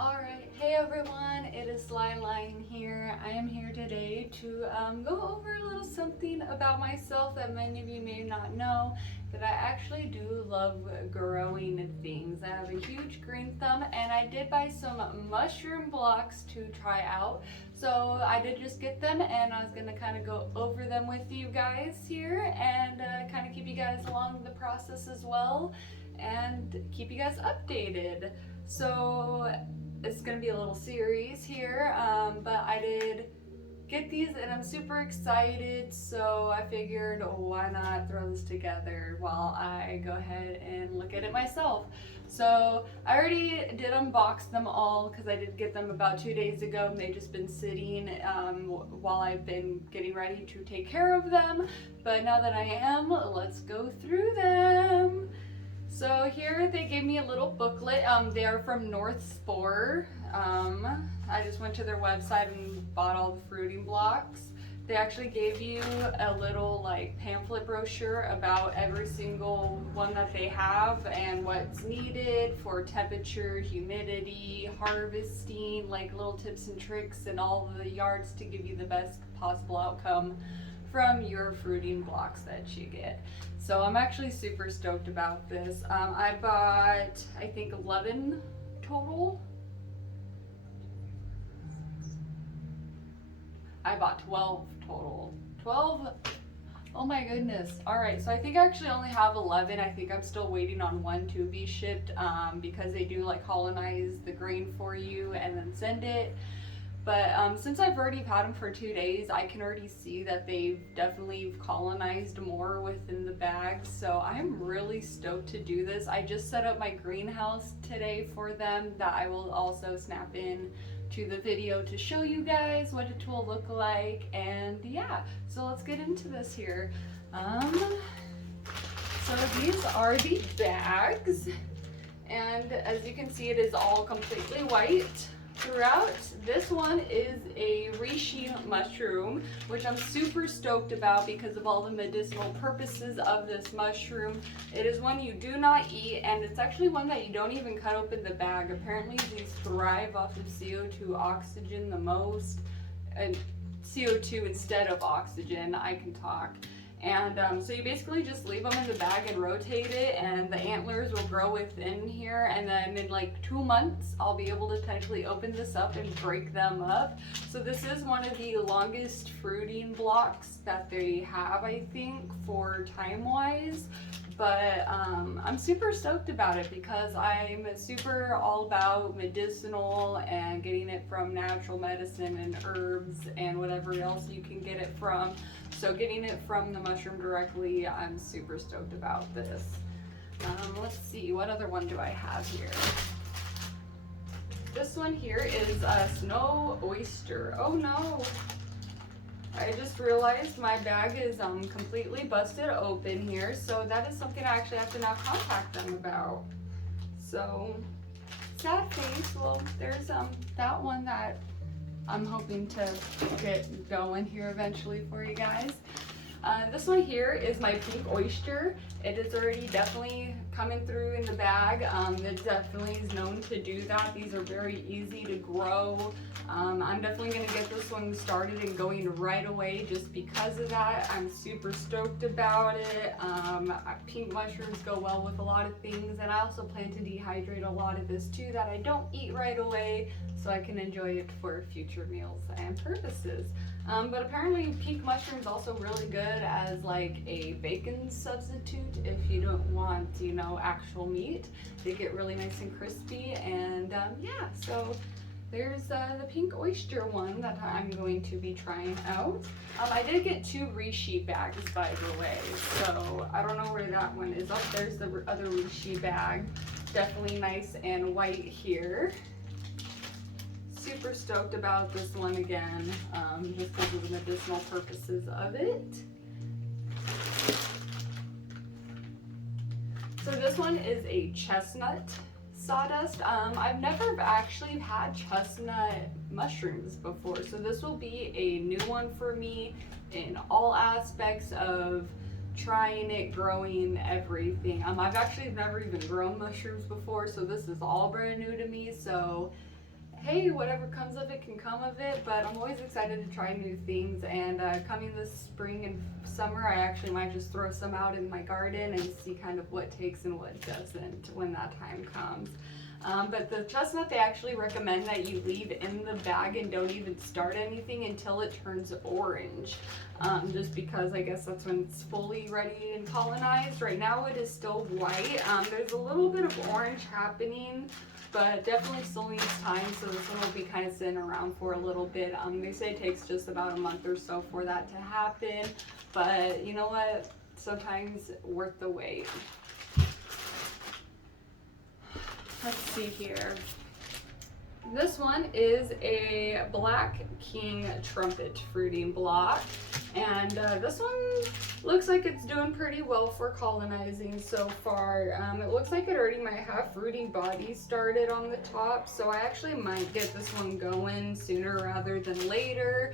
Alright, hey everyone, it is Lion here. I am here today to go over a little something about myself that many of you may not know, that I actually do love growing things. I have a huge green thumb and I did buy some mushroom blocks to try out. So I did just get them and I was going to kind of go over them with you guys here and kind of keep you guys along the process as well and keep you guys updated. So it's gonna be a little series here, but I did get these and I'm super excited, so I figured, oh, why not throw this together while I go ahead and look at it myself. So I already did unbox them all because I did get them about 2 days ago and they've just been sitting while I've been getting ready to take care of them. But now that I am, let's go through them. So here they gave me a little booklet. They are from North Spore. I just went to their website and bought all the fruiting blocks. They actually gave you a little like pamphlet brochure about every single one that they have and what's needed for temperature, humidity, harvesting, like little tips and tricks and all the yards to give you the best possible outcome from your fruiting blocks that you get. So I'm actually super stoked about this. I bought, I think, 11 total. I bought 12 total. 12? Oh my goodness. Alright, so I think I actually only have 11. I think I'm still waiting on one to be shipped because they do like colonize the grain for you and then send it. But since I've already had them for 2 days, I can already see that they've definitely colonized more within the bags. So I'm really stoked to do this. I just set up my greenhouse today for them that I will also snap in to the video to show you guys what it will look like. And yeah, so let's get into this here. So these are the bags. And as you can see, it is all completely white throughout. This one is a reishi mushroom, which I'm super stoked about because of all the medicinal purposes of this mushroom. It is one you do not eat, and it's actually one that you don't even cut open the bag. Apparently these thrive off of CO2 oxygen the most, and CO2 instead of oxygen. I can talk. And so you basically just leave them in the bag and rotate it, and the antlers will grow within here, and then in like 2 months I'll be able to potentially open this up and break them up. So this is one of the longest fruiting blocks that they have, I think, for time wise. But I'm super stoked about it because I'm super all about medicinal and getting it from natural medicine and herbs and whatever else you can get it from. So getting it from the mushroom directly, I'm super stoked about this. Let's see, what other one do I have here? This one here is a snow oyster. Oh no! I just realized my bag is completely busted open here, so that is something I actually have to now contact them about. So, sad face. Well, there's that one that I'm hoping to get going here eventually for you guys. This one here is my pink oyster. It is already definitely coming through in the bag. It definitely is known to do that. These are very easy to grow. I'm definitely going to get this one started and going right away just because of that. I'm super stoked about it. Pink mushrooms go well with a lot of things, and I also plan to dehydrate a lot of this too that I don't eat right away, so I can enjoy it for future meals and purposes. But apparently pink mushrooms also really good as like a bacon substitute if you don't want, you know, actual meat. They get really nice and crispy, and yeah, so there's the pink oyster one that I'm going to be trying out. I did get 2 reishi bags, by the way, so I don't know where that one is. Oh, there's the other reishi bag. Definitely nice and white here. Super stoked about this one again, just because of the medicinal purposes of it. So this one is a chestnut sawdust. I've never actually had chestnut mushrooms before, so this will be a new one for me in all aspects of trying it, growing everything. I've actually never even grown mushrooms before, so this is all brand new to me. So hey, whatever comes of it can come of it, but I'm always excited to try new things. And coming this spring and summer, I actually might just throw some out in my garden and see kind of what takes and what doesn't when that time comes. But the chestnut, they actually recommend that you leave in the bag and don't even start anything until it turns orange. Just because I guess that's when it's fully ready and colonized. Right now it is still white. There's a little bit of orange happening, but definitely still needs time, so this one will be kind of sitting around for a little bit. They say it takes just about a month or so for that to happen, but you know what? Sometimes worth the wait. Let's see here. This one is a Black King Trumpet fruiting block, and this one looks like it's doing pretty well for colonizing so far. It looks like it already might have fruiting body started on the top, so I actually might get this one going sooner rather than later.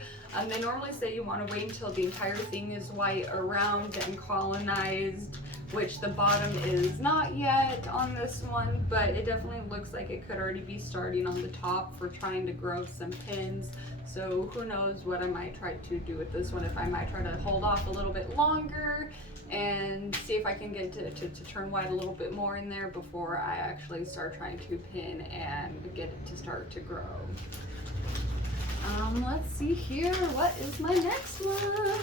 They normally say you want to wait until the entire thing is white around and colonized, which the bottom is not yet on this one, but it definitely looks like it could already be starting on the top for trying to grow some pins. So who knows what I might try to do with this one, if I might try to hold off a little bit longer and see if I can get to turn white a little bit more in there before I actually start trying to pin and get it to start to grow. Let's see here, what is my next one?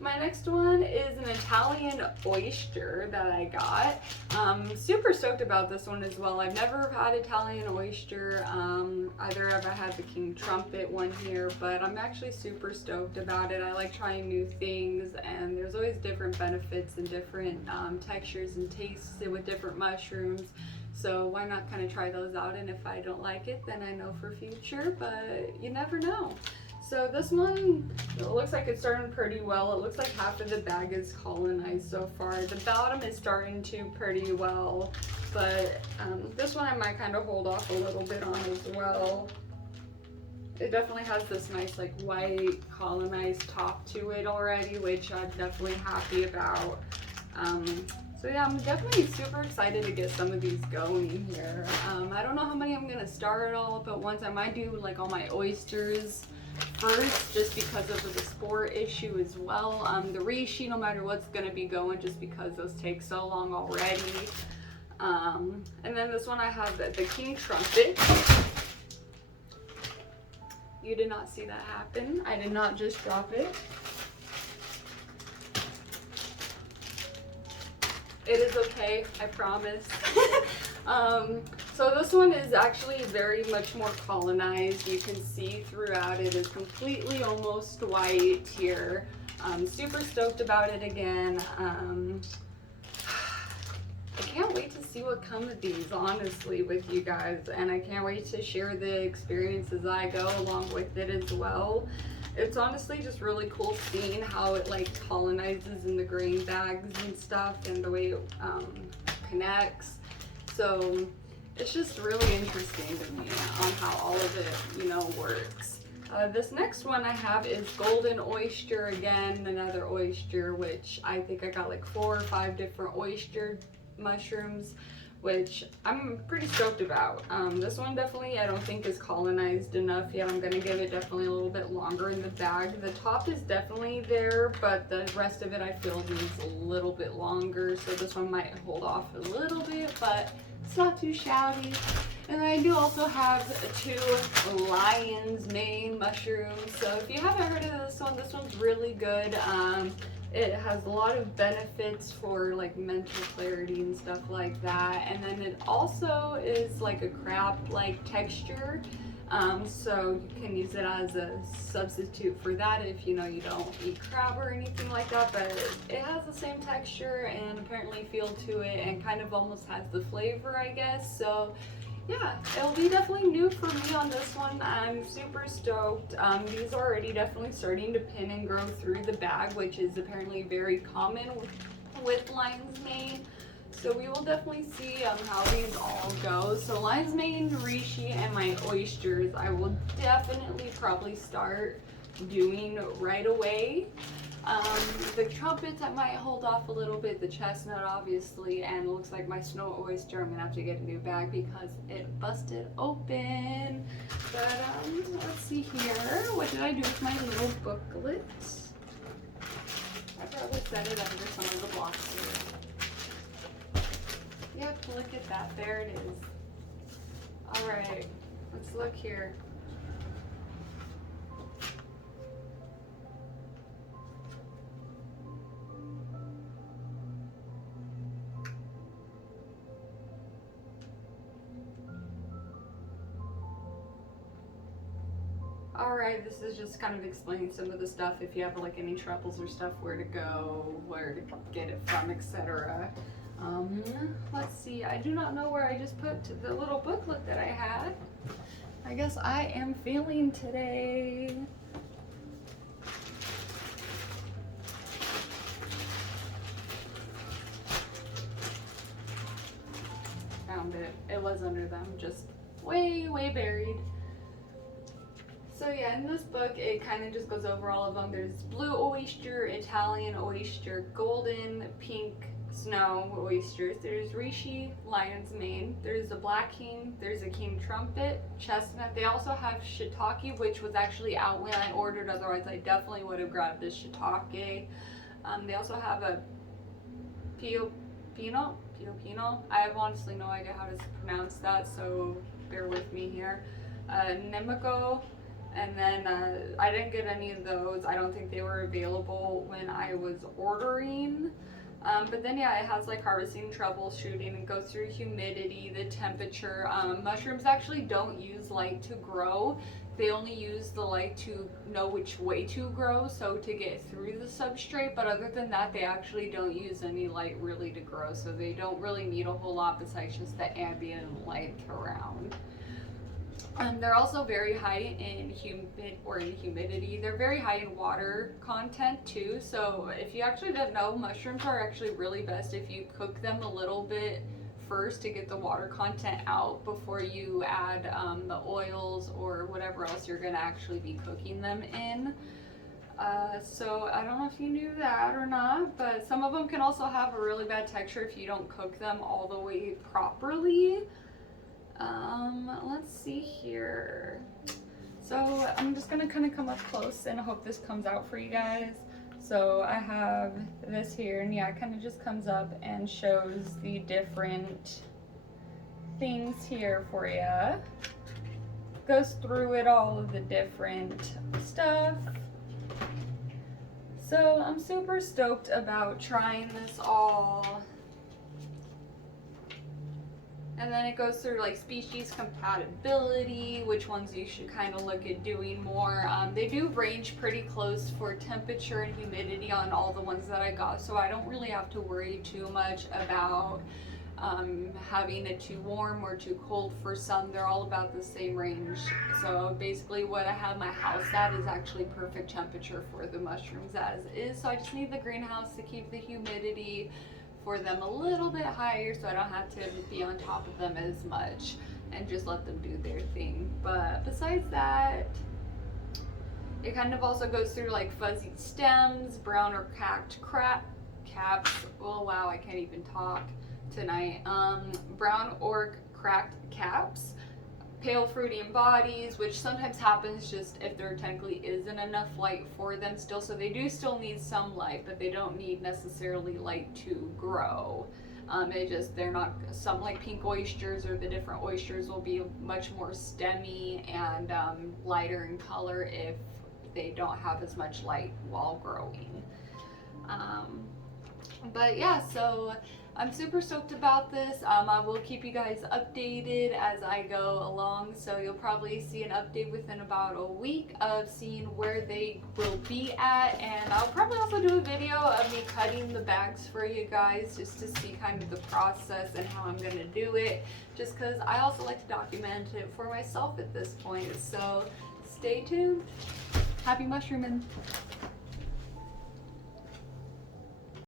My next one is an Italian oyster that I got. Super stoked about this one as well. I've never had Italian oyster. Either have I had the King Trumpet one here, but I'm actually super stoked about it. I like trying new things, and there's always different benefits and different textures and tastes with different mushrooms. So why not kind of try those out, and if I don't like it, then I know for future, but you never know. So this one, it looks like it's starting pretty well. It looks like half of the bag is colonized so far. The bottom is starting to pretty well, but this one I might kind of hold off a little bit on as well. It definitely has this nice like white colonized top to it already, which I'm definitely happy about. So yeah, I'm definitely super excited to get some of these going here. I don't know how many I'm gonna start all up at once. I might do like all my oysters first, just because of the spore issue as well. The reishi, no matter what's gonna be going, just because those take so long already. And then this one I have the King Trumpet. You did not see that happen. I did not just drop it. It is okay, I promise. So this one is actually very much more colonized. You can see throughout it is completely almost white here. Super stoked about it again. I can't wait to see what comes of these, honestly, with you guys, and I can't wait to share the experience as I go along with it as well. It's honestly just really cool seeing how it like colonizes in the grain bags and stuff, and the way it connects. So it's just really interesting to me on how all of it, you know, works. This next one I have is Golden Oyster again, another oyster, which I think I got like 4 or 5 different oyster mushrooms, which I'm pretty stoked about. This one definitely I don't think is colonized enough yet. I'm gonna give it definitely a little bit longer in the bag. The top is definitely there, but the rest of it I feel needs a little bit longer, so this one might hold off a little bit, but it's not too shabby. And then I do also have 2 lion's mane mushrooms. So if you haven't heard of this one's really good. It has a lot of benefits for like mental clarity and stuff like that. And then it also is like a crab-like texture. So you can use it as a substitute for that if you know you don't eat crab or anything like that, but it has the same texture and apparently feel to it, and kind of almost has the flavor, I guess. So yeah, it'll be definitely new for me on this one. I'm super stoked. These are already definitely starting to pin and grow through the bag, which is apparently very common with lion's mane. So we will definitely see how these all go. So lion's mane, reishi, and my oysters I will definitely probably start doing right away. The trumpets I might hold off a little bit, the chestnut obviously, and it looks like my snow oyster, I'm gonna have to get a new bag because it busted open. But let's see here. What did I do with my little booklet? I probably set it under some of the blocks here. Yep, look at that. There it is. Alright, let's look here. Alright, this is just kind of explaining some of the stuff if you have like any troubles or stuff, where to go, where to get it from, etc. Let's see, I do not know where I just put the little booklet that I had. I guess I am failing today. Found it. It was under them, just way buried. So yeah, in this book, it kind of just goes over all of them. There's blue oyster, Italian oyster, golden, pink, snow oysters. There's reishi, lion's mane. There's a black king. There's a king trumpet, chestnut. They also have shiitake, which was actually out when I ordered. Otherwise, I definitely would have grabbed this shiitake. They also have a pio pino. I have honestly no idea how to pronounce that, so bear with me here. Nemiko. And then I didn't get any of those. I don't think they were available when I was ordering. But then yeah, it has like harvesting, troubleshooting, and goes through humidity, the temperature. Mushrooms actually don't use light to grow. They only use the light to know which way to grow, so to get through the substrate. But other than that, they actually don't use any light really to grow. So they don't really need a whole lot besides just the ambient light around. They're also very high in humidity. They're very high in water content too. So if you actually didn't know, mushrooms are actually really best if you cook them a little bit first to get the water content out before you add the oils or whatever else you're gonna actually be cooking them in. So I don't know if you knew that or not, but some of them can also have a really bad texture if you don't cook them all the way properly. Let's see here. So I'm just gonna kind of come up close and I hope this comes out for you guys. So I have this here, and yeah, it kind of just comes up and shows the different things here for you. Goes through it, all of the different stuff. So I'm super stoked about trying this all. And then it goes through like species compatibility, which ones you should kind of look at doing more. They do range pretty close for temperature and humidity on all the ones that I got, so I don't really have to worry too much about having it too warm or too cold for some. They're all about the same range. So basically what I have my house at is actually perfect temperature for the mushrooms as is. So I just need the greenhouse to keep the humidity for them a little bit higher, so I don't have to be on top of them as much and just let them do their thing. But besides that, it kind of also goes through like fuzzy stems, brown or cracked caps. Oh wow, I can't even talk tonight. Brown or cracked caps, pale fruiting bodies, which sometimes happens just if there technically isn't enough light for them still. So they do still need some light, but they don't need necessarily light to grow. They're not, some like pink oysters or the different oysters will be much more stemmy and lighter in color if they don't have as much light while growing. But yeah, so I'm super stoked about this. I will keep you guys updated as I go along, so you'll probably see an update within about a week of seeing where they will be at, and I'll probably also do a video of me cutting the bags for you guys just to see kind of the process and how I'm going to do it, just because I also like to document it for myself at this point. So stay tuned. Happy mushrooming.